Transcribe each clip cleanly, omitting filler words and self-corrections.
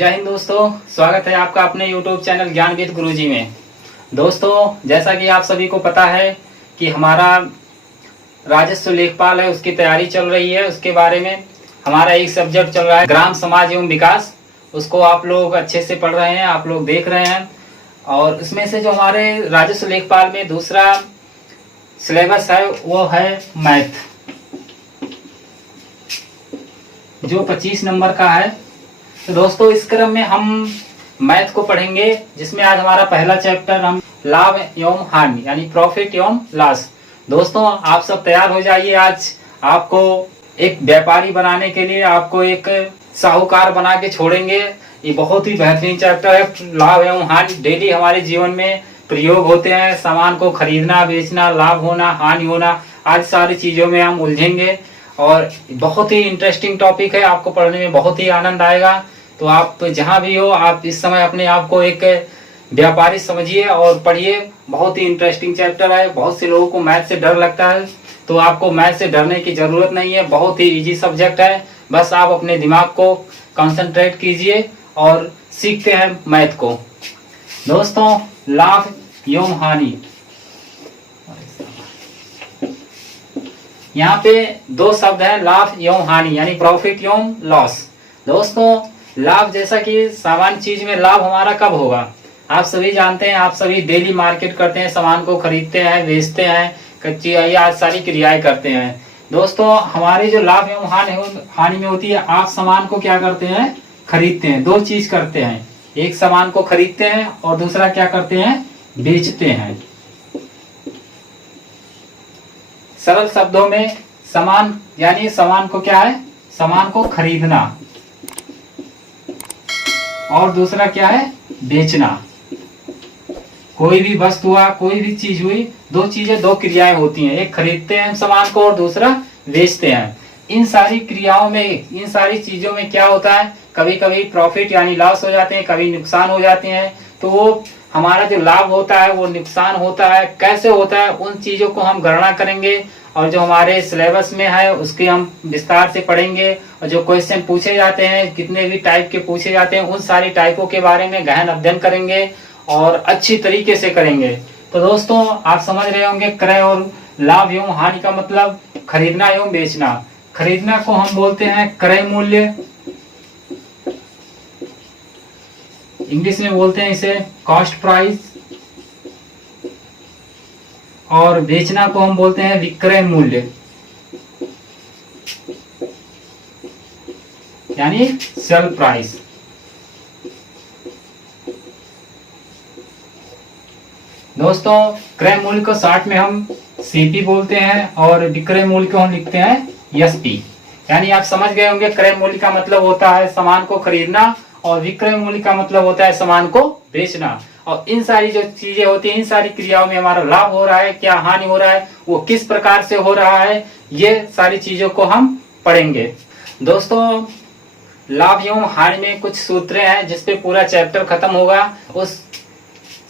जय हिंद दोस्तों, स्वागत है आपका अपने YouTube चैनल ज्ञानविद गुरुजी में। दोस्तों, जैसा कि आप सभी को पता है कि हमारा राजस्व लेखपाल है, उसकी तैयारी चल रही है। उसके बारे में हमारा एक सब्जेक्ट चल रहा है ग्राम समाज एवं विकास। उसको आप लोग अच्छे से पढ़ रहे हैं, आप लोग देख रहे हैं। और उसमें से जो हमारे राजस्व लेखपाल में दूसरा सिलेबस है वो है मैथ, जो 25 नंबर का है। तो दोस्तों, इस क्रम में हम मैथ को पढ़ेंगे, जिसमें आज हमारा पहला चैप्टर हम लाभ एवं हानि यानी प्रॉफिट एवं लॉस। दोस्तों, आप सब तैयार हो जाइए। आज आपको एक व्यापारी बनाने के लिए आपको एक साहूकार बना के छोड़ेंगे। ये बहुत ही बेहतरीन चैप्टर है। लाभ एवं हानि डेली हमारे जीवन में प्रयोग होते हैं। सामान को खरीदना, बेचना, लाभ होना, हानि होना, आज सारी चीजों में हम उलझेंगे और बहुत ही इंटरेस्टिंग टॉपिक है। आपको पढ़ने में बहुत ही आनंद आएगा। तो आप जहां भी हो, आप इस समय अपने आप को एक व्यापारी समझिए और पढ़िए। बहुत ही इंटरेस्टिंग चैप्टर है। बहुत से लोगों को मैथ से डर लगता है, तो आपको मैथ से डरने की जरूरत नहीं है। बहुत ही इजी सब्जेक्ट है। बस आप अपने दिमाग को कंसंट्रेट कीजिए और सीखते हैं मैथ को। दोस्तों, लाभ एवं हानि, यहाँ पे दो शब्द है, लाभ एवं हानि यानी प्रॉफिट एवं लॉस। दोस्तों, लाभ जैसा कि सामान्य चीज में लाभ हमारा कब होगा, आप सभी जानते हैं। आप सभी डेली मार्केट करते हैं, सामान को खरीदते हैं, बेचते हैं, कच्ची या सारी क्रियाएं करते हैं। दोस्तों, हमारी जो लाभ एवं हानि में होती है, आप सामान को क्या करते हैं, खरीदते हैं। दो चीज करते हैं, एक सामान को खरीदते हैं और दूसरा क्या करते हैं, बेचते हैं। सरल शब्दों में सामान यानी सामान को क्या है, सामान को खरीदना, और दूसरा क्या है, बेचना। कोई भी वस्तु हुआ, कोई भी चीज हुई, दो चीजें, दो क्रियाएं होती हैं। एक खरीदते हैं सामान को और दूसरा बेचते हैं। इन सारी क्रियाओं में, इन सारी चीजों में क्या होता है, कभी कभी प्रॉफिट यानी लॉस हो जाते हैं, कभी नुकसान हो जाते हैं। तो वो हमारा जो लाभ होता है वो नुकसान होता है, कैसे होता है, उन चीजों को हम गणना करेंगे और जो हमारे सिलेबस में है उसके हम विस्तार से पढ़ेंगे। और जो क्वेश्चन पूछे जाते हैं, कितने भी टाइप के पूछे जाते हैं, उन सारी टाइपों के बारे में गहन अध्ययन करेंगे और अच्छी तरीके से करेंगे। तो दोस्तों, आप समझ रहे होंगे क्रय और लाभ एवं हानि का मतलब खरीदना एवं बेचना। खरीदना को हम बोलते हैं क्रय मूल्य, इंग्लिश में बोलते हैं इसे कॉस्ट प्राइस, और बेचना को हम बोलते हैं विक्रय मूल्य यानी सेल प्राइस। दोस्तों, क्रय मूल्य को शॉर्ट में हम सीपी बोलते हैं और विक्रय मूल्य को हम लिखते हैं एसपी। यानी आप समझ गए होंगे, क्रय मूल्य का मतलब होता है सामान को खरीदना और विक्रय मूल्य का मतलब होता है सामान को बेचना। और इन सारी जो चीजें होती हैं, इन सारी क्रियाओं में हमारा लाभ हो रहा है, क्या हानि हो रहा है, वो किस प्रकार से हो रहा है, ये सारी चीजों को हम पढ़ेंगे। दोस्तों, लाभ एवं हानि में कुछ सूत्र हैं जिसपे पूरा चैप्टर खत्म होगा। उस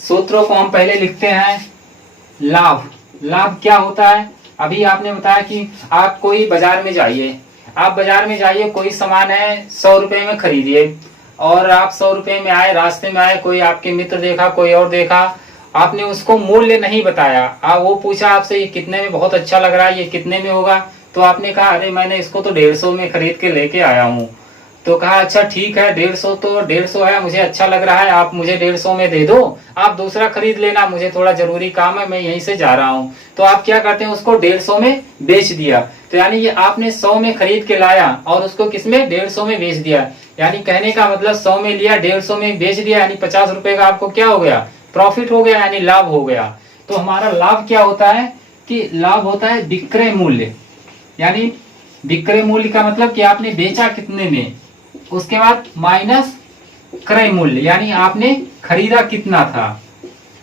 सूत्रों को हम पहले लिखते हैं। लाभ, लाभ क्या होता है, अभी आपने बताया कि आप कोई बाजार में जाइए, आप बाजार में जाइए, कोई सामान है 100 रुपए में खरीदिए, और आप 100 रुपए में आए, रास्ते में आए, कोई आपके मित्र देखा, कोई और देखा, आपने उसको मूल्य नहीं बताया। वो पूछा आपसे ये कितने में, बहुत अच्छा लग रहा है, ये कितने में होगा, तो आपने कहा अरे मैंने इसको तो 150 में खरीद के लेके आया हूँ। तो कहा अच्छा ठीक है, 150 तो 150 है, मुझे अच्छा लग रहा है, आप मुझे 150 में दे दो, आप दूसरा खरीद लेना, मुझे थोड़ा जरूरी काम है, मैं यहीं से जा रहा हूँ। तो आप क्या करते हैं, उसको 150 में बेच दिया। तो यानी ये आपने 100 में खरीद के लाया और उसको किसमें, 150 में बेच दिया। यानी कहने का मतलब 100 में लिया, 150 में बेच दिया, यानी 50 रुपए का आपको क्या हो गया, प्रॉफिट हो गया, यानी लाभ हो गया। तो हमारा लाभ क्या होता है कि लाभ होता है विक्रय मूल्य। यानी विक्रय मूल्य का मतलब कि आपने बेचा कितने में, उसके बाद माइनस क्रय मूल्य यानी आपने खरीदा कितना था।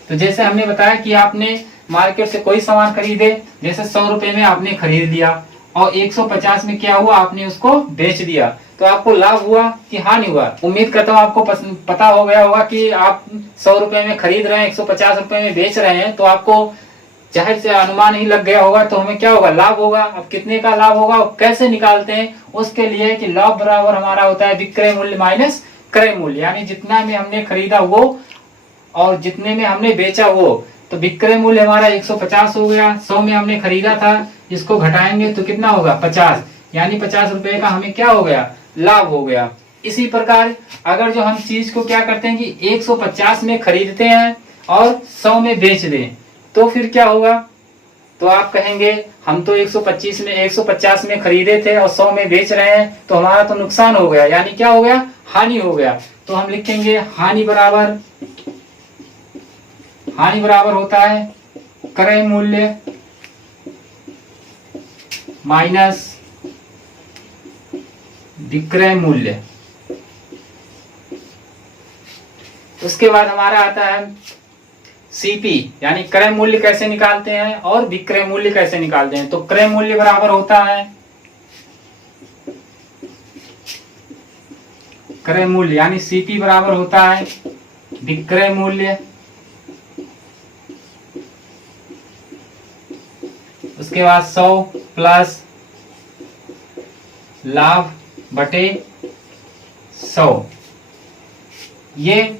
तो जैसे हमने बताया कि आपने मार्केट से कोई सामान खरीदे, जैसे 100 रुपए में आपने खरीद लिया और 150 में क्या हुआ, आपने उसको बेच दिया। तो आपको लाभ हुआ कि हानि हुआ। उम्मीद करता हूँ आपको पता हो गया होगा कि आप 100 रुपए में खरीद रहे हैं, 150 रुपए में बेच रहे हैं, तो आपको जाहिर से अनुमान ही लग गया होगा, तो हमें क्या होगा, लाभ होगा। अब कितने का लाभ होगा, कैसे निकालते हैं, उसके लिए कि लाभ बराबर हमारा होता है विक्रय मूल्य माइनस क्रय मूल्य, यानी जितना में हमने खरीदा वो और जितने में हमने बेचा वो। तो विक्रय मूल्य हमारा 150 हो गया, 100 में हमने खरीदा था, इसको घटाएंगे तो कितना होगा 50, यानी 50 रुपए का हमें क्या हो गया, लाभ हो गया। इसी प्रकार अगर जो हम चीज को क्या करते हैं कि 150 में खरीदते हैं और 100 में बेच दें तो फिर क्या होगा, तो आप कहेंगे हम तो 150 में खरीदे थे और 100 में बेच रहे हैं तो हमारा तो नुकसान हो गया, यानी क्या हो गया, हानि हो गया। तो हम लिखेंगे हानि बराबर होता है क्रय मूल्य माइनस विक्रय मूल्य। उसके बाद हमारा आता है सीपी, यानी क्रय मूल्य कैसे निकालते हैं और विक्रय मूल्य कैसे निकालते हैं। तो क्रय मूल्य बराबर होता है क्रय मूल्य, यानी सीपी बराबर होता है विक्रय मूल्य, उसके बाद 100 प्लस लाभ बटे 100। ये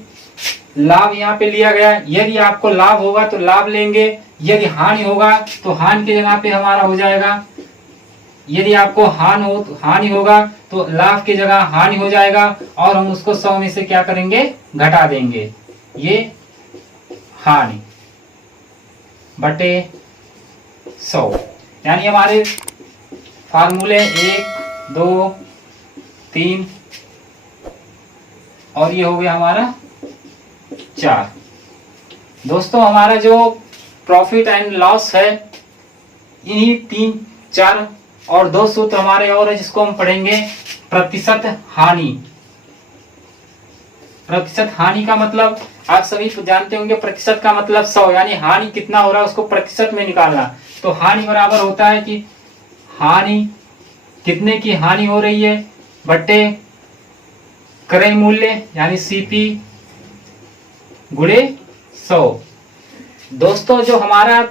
लाभ यहाँ पे लिया गया, यदि आपको लाभ होगा तो लाभ लेंगे, यदि हानि होगा तो हानि की जगह पे हमारा हो जाएगा, यदि आपको हानि होगा तो लाभ की जगह हानि हो जाएगा और हम उसको 100 में से क्या करेंगे, घटा देंगे। ये हानि बटे 100, यानी हमारे फार्मूले 1 2 3 और ये हो गया हमारा 4। दोस्तों हमारा जो प्रॉफिट एंड लॉस है, इन्हीं 3 4 और 2 सूत्र हमारे और है जिसको हम पढ़ेंगे। प्रतिशत हानि, प्रतिशत हानि का मतलब आप सभी जानते होंगे, प्रतिशत का मतलब 100, यानी हानि कितना हो रहा है उसको प्रतिशत में निकालना। तो हानि बराबर होता है कि हानि कितने की हानि हो रही है बटे क्रय मूल्य यानी सीपी गुणे 100। दोस्तों जो हमारा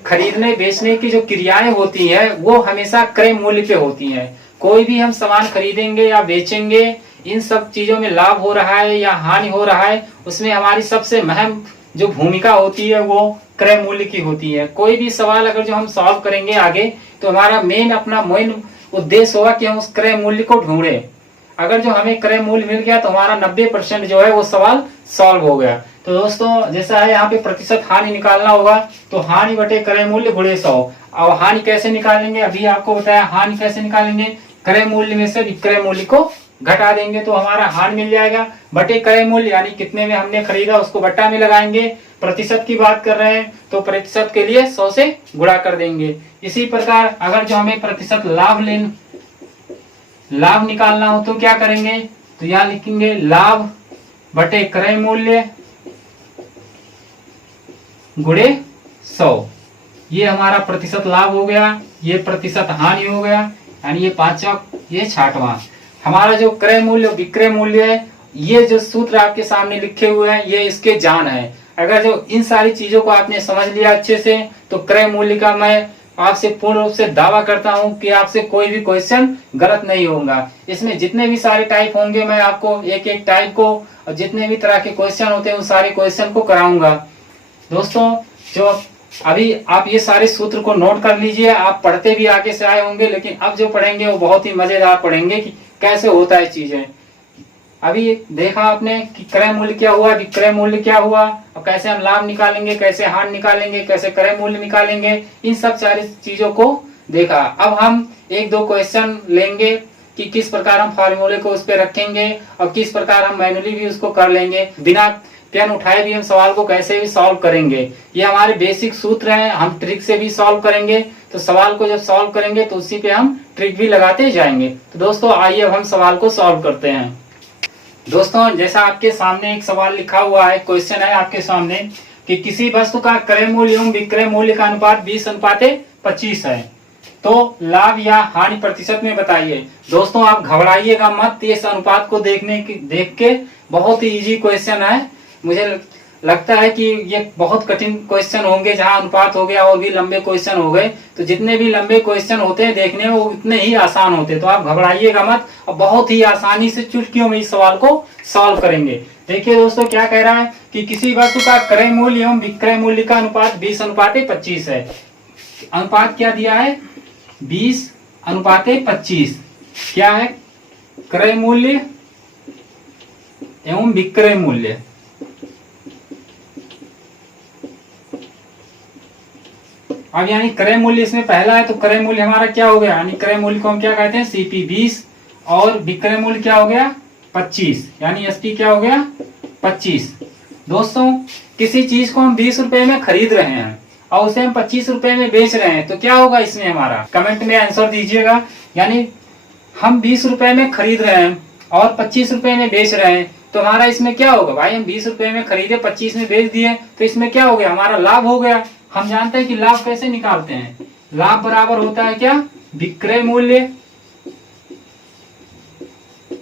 खरीदने बेचने की जो क्रियाएं होती है वो हमेशा क्रय मूल्य पे होती हैं। कोई भी हम सामान खरीदेंगे या बेचेंगे, इन सब चीजों में लाभ हो रहा है या हानि हो रहा है, उसमें हमारी सबसे अहम जो भूमिका होती है वो क्रय मूल्य की होती है। कोई भी सवाल अगर जो हम सॉल्व करेंगे आगे तो हमारा मेन उद्देश्य होगा कि हम उस क्रय मूल्य को ढूंढें। अगर जो हमें क्रय मूल्य मिल गया तो हमारा 90% जो है वो सवाल सॉल्व हो गया। तो दोस्तों जैसा है यहाँ पे प्रतिशत हानि निकालना होगा, तो हानि बटे क्रय मूल्य गुणे 100। अब हानि कैसे निकालेंगे, अभी आपको बताया हानि कैसे निकालेंगे, क्रय मूल्य में से विक्रय मूल्य को घटा देंगे तो हमारा हानि मिल जाएगा, बटे क्रय मूल्य यानी कितने में हमने खरीदा उसको बट्टा में लगाएंगे। प्रतिशत की बात कर रहे हैं तो प्रतिशत के लिए 100 से गुणा कर देंगे। इसी प्रकार अगर जो हमें प्रतिशत लाभ निकालना हो तो क्या करेंगे, तो यहाँ लिखेंगे लाभ बटे क्रय मूल्य गुणे 100। ये हमारा प्रतिशत लाभ हो गया, ये प्रतिशत हानि हो गया, यानी ये 5वां ये 6वां। हमारा जो क्रय मूल्य विक्रय मूल्य है, ये जो सूत्र आपके सामने लिखे हुए हैं ये इसके जान है। अगर जो इन सारी चीजों को आपने समझ लिया अच्छे से तो क्रय मूल्य का मैं आपसे पूर्ण रूप से दावा करता हूं कि आपसे कोई भी क्वेश्चन गलत नहीं होगा। इसमें जितने भी सारे टाइप होंगे मैं आपको एक एक टाइप को और जितने भी तरह के क्वेश्चन होते हैं उन सारे क्वेश्चन को कराऊंगा। दोस्तों जो अभी आप ये सारे सूत्र को नोट कर लीजिए, आप पढ़ते भी आगे से आए होंगे लेकिन अब जो पढ़ेंगे वो बहुत ही मजेदार पढ़ेंगे कि कैसे होता है चीजें। अभी देखा आपने कि क्रय मूल्य क्या हुआ, विक्रय मूल्य क्या हुआ, और कैसे हम लाभ निकालेंगे, कैसे हानि निकालेंगे, कैसे क्रय मूल्य निकालेंगे, इन सब सारी चीजों को देखा। अब हम एक दो क्वेश्चन लेंगे कि किस प्रकार हम फार्मूले को उस पर रखेंगे और किस प्रकार हम मैनुअली भी उसको कर लेंगे, बिना पेन उठाए भी हम सवाल को कैसे भी सॉल्व करेंगे। ये हमारे बेसिक सूत्र हैं, हम ट्रिक से भी सॉल्व करेंगे। तो सवाल को जब सॉल्व करेंगे तो उसी पे हम ट्रिक भी लगाते जाएंगे। तो दोस्तों आइए अब हम सवाल को सॉल्व करते हैं। दोस्तों जैसा आपके सामने एक सवाल लिखा हुआ है, क्वेश्चन है आपके सामने कि किसी वस्तु का क्रय मूल्य एवं विक्रय मूल्य का अनुपात 20:25 है, तो लाभ या हानि प्रतिशत में बताइए। दोस्तों आप घबराइएगा मत, इस अनुपात को देख के बहुत ही इजी क्वेश्चन है। मुझे लगता है कि ये बहुत कठिन क्वेश्चन होंगे, जहां अनुपात हो गया और भी लंबे क्वेश्चन हो गए, तो जितने भी लंबे क्वेश्चन होते हैं देखने में वो उतने ही आसान होते हैं। तो आप घबराइएगा मत, और बहुत ही आसानी से चुटकियों में इस सवाल को सॉल्व करेंगे। देखिए दोस्तों क्या कह रहा है कि किसी वस्तु का क्रय मूल्य एवं विक्रय मूल्य का अनुपात 20:25 है। अनुपात क्या दिया है? 20:25। क्या है? क्रय मूल्य एवं विक्रय मूल्य। अब यानी क्रय मूल्य इसमें पहला है, तो क्रय मूल्य हमारा क्या हो गया? यानी क्रय मूल्य को हम क्या कहते हैं? सीपी 20, और विक्रय मूल्य क्या हो गया? 25, यानी एसपी क्या हो गया? 25। दोस्तों किसी चीज को हम 20 रुपए में खरीद रहे हैं और उसे हम 25 रुपए में बेच रहे हैं, तो क्या होगा इसमें हमारा? कमेंट में आंसर दीजिएगा। यानी हम 20 रुपए में खरीद रहे हैं और 25 रुपए में बेच रहे हैं, तो हमारा इसमें क्या होगा? भाई हम 20 रुपए में खरीदे, 25 में बेच दिए, तो इसमें क्या हो गया? हमारा लाभ हो गया। हम जानते हैं कि लाभ कैसे निकालते हैं। लाभ बराबर होता है क्या? विक्रय मूल्य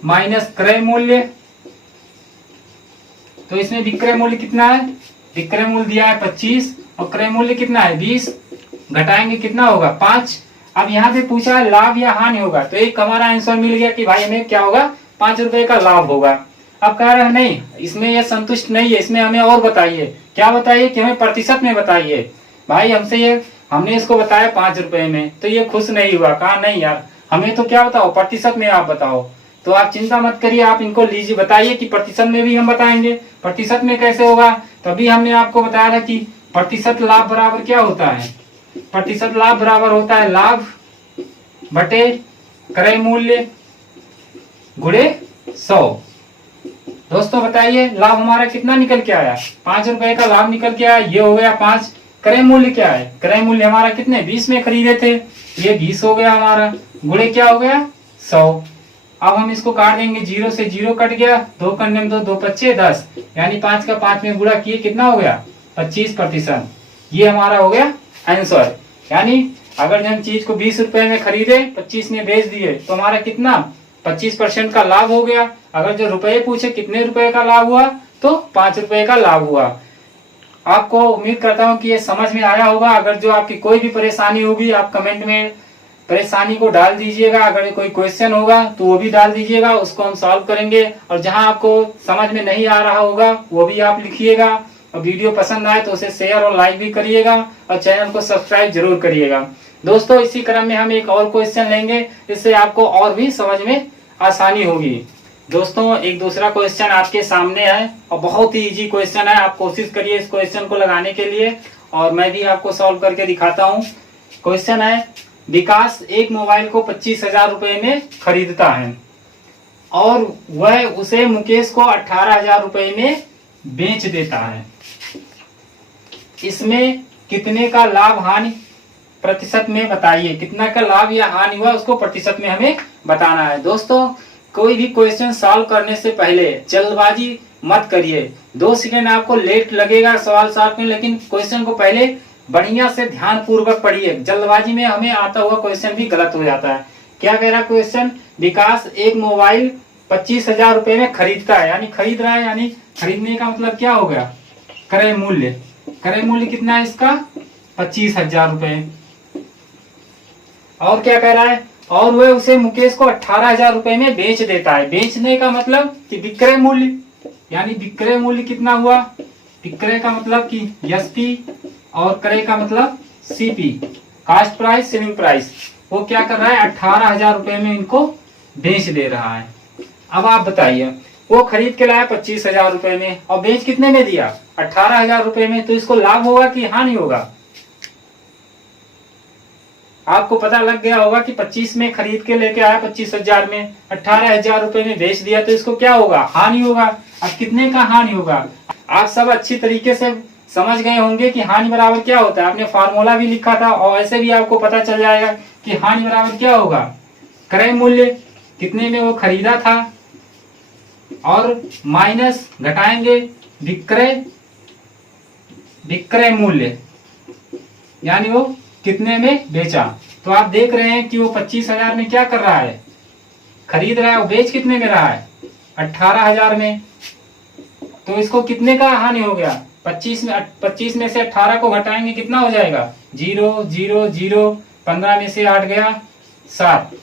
माइनस क्रय मूल्य। तो इसमें विक्रय मूल्य कितना है? विक्रय मूल्य दिया है 25 और क्रय मूल्य कितना है? 20। घटाएंगे कितना होगा? 5। अब यहाँ पे पूछा है लाभ या हानि होगा, तो एक हमारा आंसर मिल गया कि भाई हमें क्या होगा? 5 रुपए का लाभ होगा। अब कह रहे हैं नहीं, इसमें यह संतुष्ट नहीं है, इसमें हमें और बताइए। क्या बताइए? कि हमें प्रतिशत में बताइए। भाई हमने इसको बताया 5 रुपए में, तो ये खुश नहीं हुआ। कहा नहीं यार, हमें तो क्या बताओ, प्रतिशत में आप बताओ। तो आप चिंता मत करिए, आप इनको लीजिए, बताइए कि प्रतिशत में भी हम बताएंगे। प्रतिशत में कैसे होगा? तभी हमने आपको बताया था कि प्रतिशत लाभ बराबर क्या होता है? प्रतिशत लाभ बराबर होता है लाभ बटे क्रय मूल्य गुणे 100। दोस्तों बताइए लाभ हमारा कितना निकल के आया? 5 रुपए का लाभ निकल के आया, ये हो गया 5। क्रय मूल्य क्या है? क्रय मूल्य हमारा कितने? 20 में खरीदे थे, ये 20 हो गया हमारा, गुणे क्या हो गया? 100। अब हम इसको काट देंगे, 0 से 0 कट गया, 2 करने में 2, 2 पच्चे 10, यानी 5 का 5 में गुणा किए, कितना हो गया? 25%। ये हमारा हो गया आंसर। यानी अगर हम चीज को 20 रुपए में खरीदे, 25 में बेच दिए, तो हमारा कितना? 25% का लाभ हो गया। अगर जो रुपए पूछे कितने रुपए का लाभ हुआ, तो 5 रुपए का लाभ हुआ। आपको उम्मीद करता हूँ कि ये समझ में आया होगा। अगर जो आपकी कोई भी परेशानी होगी, आप कमेंट में परेशानी को डाल दीजिएगा। अगर कोई क्वेश्चन होगा तो वो भी डाल दीजिएगा, उसको हम सॉल्व करेंगे। और जहां आपको समझ में नहीं आ रहा होगा वो भी आप लिखिएगा। और वीडियो पसंद आए तो उसे शेयर और लाइक भी करिएगा, और चैनल को सब्सक्राइब जरूर करिएगा। दोस्तों इसी क्रम में हम एक और क्वेश्चन लेंगे, इससे आपको और भी समझ में आसानी होगी। दोस्तों एक दूसरा क्वेश्चन आपके सामने है और बहुत ही इजी क्वेश्चन है। आप कोशिश करिए इस क्वेश्चन को लगाने के लिए, और मैं भी आपको सॉल्व करके दिखाता हूँ। क्वेश्चन है, विकास एक मोबाइल को 25,000 रुपए में खरीदता है और वह उसे मुकेश को 18,000 रुपए में बेच देता है। इसमें कितने का लाभ हानि प्रतिशत में बताइए। कितना का लाभ या हानि हुआ उसको प्रतिशत में हमें बताना है। दोस्तों कोई भी क्वेश्चन सॉल्व करने से पहले जल्दबाजी मत करिए। 2 सेकंड आपको लेट लगेगा सवाल सॉल्व में, लेकिन क्वेश्चन को पहले बढ़िया से ध्यान पूर्वक पढ़िए। जल्दबाजी में हमें आता हुआ क्वेश्चन भी गलत हो जाता है। क्या कह रहा है क्वेश्चन? विकास एक मोबाइल 25,000 रुपए में खरीदता है, यानी खरीद रहा है, यानी खरीदने का मतलब क्या हो गया? क्रय मूल्य। क्रय मूल्य कितना है इसका? 25,000 रुपए। और क्या कह रहा है? और वह उसे मुकेश को 18,000 रुपए में बेच देता है। बेचने का मतलब कि विक्रय मूल्य, यानी विक्रय मूल्य कितना हुआ? विक्रय का मतलब कि एसपी और क्रय का मतलब CP, cost price selling price. वो क्या कर रहा है? 18,000 रुपए में इनको बेच दे रहा है। अब आप बताइए, वो खरीद के लाया 25,000 रुपए में और बेच कितने में दिया? 18,000 रुपए में। तो इसको लाभ होगा कि हानि होगा? आपको पता लग गया होगा कि 25 में खरीद के लेके आया 25,000 में, 18,000 रुपए में बेच दिया, तो इसको क्या होगा? हानि होगा। अब कितने का हानि होगा? आप सब अच्छी तरीके से समझ गए होंगे कि हानि बराबर क्या होता है। आपने फार्मूला भी लिखा था, और ऐसे भी आपको पता चल जाएगा कि हानि बराबर क्या होगा? क्रय मूल्य कितने में वो खरीदा था, और माइनस घटाएंगे विक्रय मूल्य, यानी वो कितने में बेचा। तो आप देख रहे हैं कि वो 25,000 में क्या कर रहा है? खरीद रहा है। और बेच कितने में रहा है? 18,000 में। तो इसको कितने का हानि हो गया? 25 में से 18 को घटाएंगे कितना हो जाएगा 0 0 0, 15 में से 8 गया 7,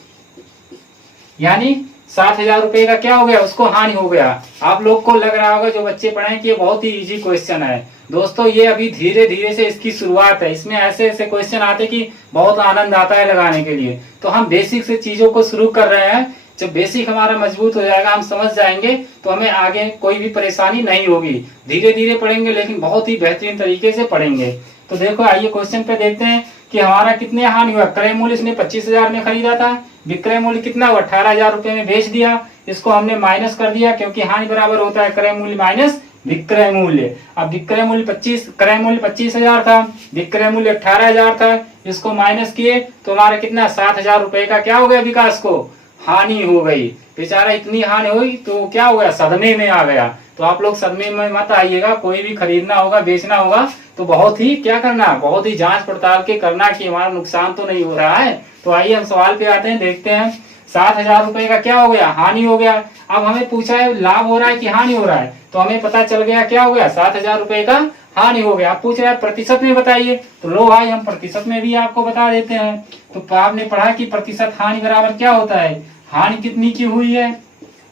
यानी 7,000 रुपए का क्या हो गया, उसको हानि हो गया। आप लोग को लग रहा होगा जो बच्चे पढ़े कि ये बहुत ही इजी क्वेश्चन है। दोस्तों ये अभी धीरे धीरे से इसकी शुरुआत है, इसमें ऐसे ऐसे क्वेश्चन आते कि बहुत आनंद आता है लगाने के लिए। तो हम बेसिक से चीजों को शुरू कर रहे हैं। जब बेसिक हमारा मजबूत हो जाएगा, हम समझ जाएंगे, तो हमें आगे कोई भी परेशानी नहीं होगी। धीरे धीरे पढ़ेंगे लेकिन बहुत ही बेहतरीन तरीके से पढ़ेंगे। तो देखो आइए क्वेश्चन पे देखते हैं कि हमारा कितने हानि हुआ। क्रय मूल्य इसने 25,000 में खरीदा था, विक्रय मूल्य कितना हुआ 18,000 रुपए में बेच दिया। इसको हमने माइनस कर दिया क्योंकि हानि बराबर होता है क्रय मूल्य माइनस विक्रय मूल्य। अब विक्रय मूल्य 25,000 था, विक्रय मूल्य 18,000 था, इसको माइनस किए तो हमारा कितना 7,000 रुपए का क्या हो गया, विकास को हानि हो गई। बेचारा इतनी हानि हुई तो क्या हो गया, सदमे में आ गया। तो आप लोग सदमे में मत आइएगा, कोई भी खरीदना होगा बेचना होगा तो बहुत ही क्या करना, बहुत ही जांच पड़ताल के करना कि हमारा नुकसान तो नहीं हो रहा है। तो आइए हम सवाल पे आते हैं, देखते हैं 7,000 रुपए का क्या हो गया, हानि हो गया। अब हमें पूछा है लाभ हो रहा है कि हानि हो रहा है, तो हमें पता चल गया क्या हो गया 7,000 रुपए का हानि हो गया। आप पूछ रहे हैं प्रतिशत में बताइए, तो लो भाई हम प्रतिशत में भी आपको बता देते हैं। तो आपने पढ़ा कि प्रतिशत हानि बराबर क्या होता है, हानि कितनी की हुई है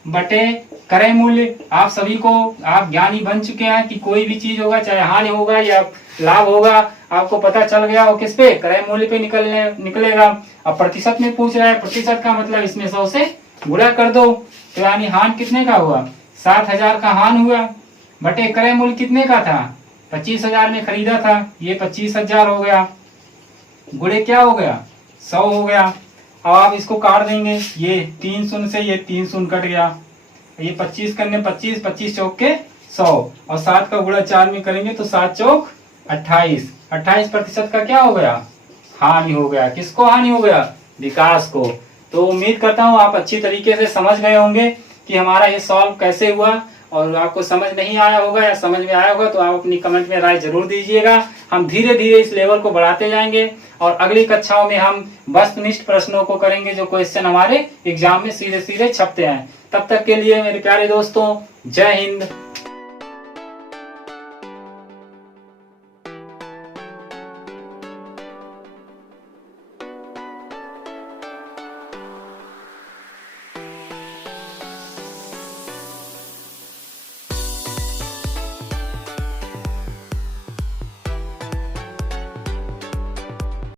बटे क्रय मूल्य। आप सभी को आप ज्ञानी बन चुके हैं कि कोई भी चीज होगा चाहे हानि होगा या लाभ होगा, आपको पता चल गया हो किस पे, क्रय मूल्य पे निकलेगा। अब प्रतिशत में पूछ रहा है, प्रतिशत का मतलब इसमें 100 से गुणा कर दो, तो यानी हानि कितने का हुआ 7,000 का हानि हुआ बटे क्रय मूल्य कितने का था 25,000 में खरीदा था, ये 25,000 हो गया, गुणे क्या हो गया 100 हो गया। अब आप इसको काट देंगे, ये 3 शून्य से ये 3 शून्य कट गया, ये 25 करने 25, 25 चौक के 100 और 7 का गुणा 4 में करेंगे तो 7 चौक 28, 28% का क्या हो गया, हानि हो गया। किसको हानि हो गया, विकास को। तो उम्मीद करता हूँ आप अच्छी तरीके से समझ गए होंगे कि हमारा ये सॉल्व कैसे हुआ। और आपको समझ नहीं आया होगा या समझ में आया होगा तो आप अपनी कमेंट में राय जरूर दीजिएगा। हम धीरे धीरे इस लेवल को बढ़ाते जाएंगे और अगली कक्षाओं में हम वस्तुनिष्ठ प्रश्नों को करेंगे, जो क्वेश्चन हमारे एग्जाम में सीधे सीधे छपते हैं। तब तक के लिए मेरे प्यारे दोस्तों, जय हिंद,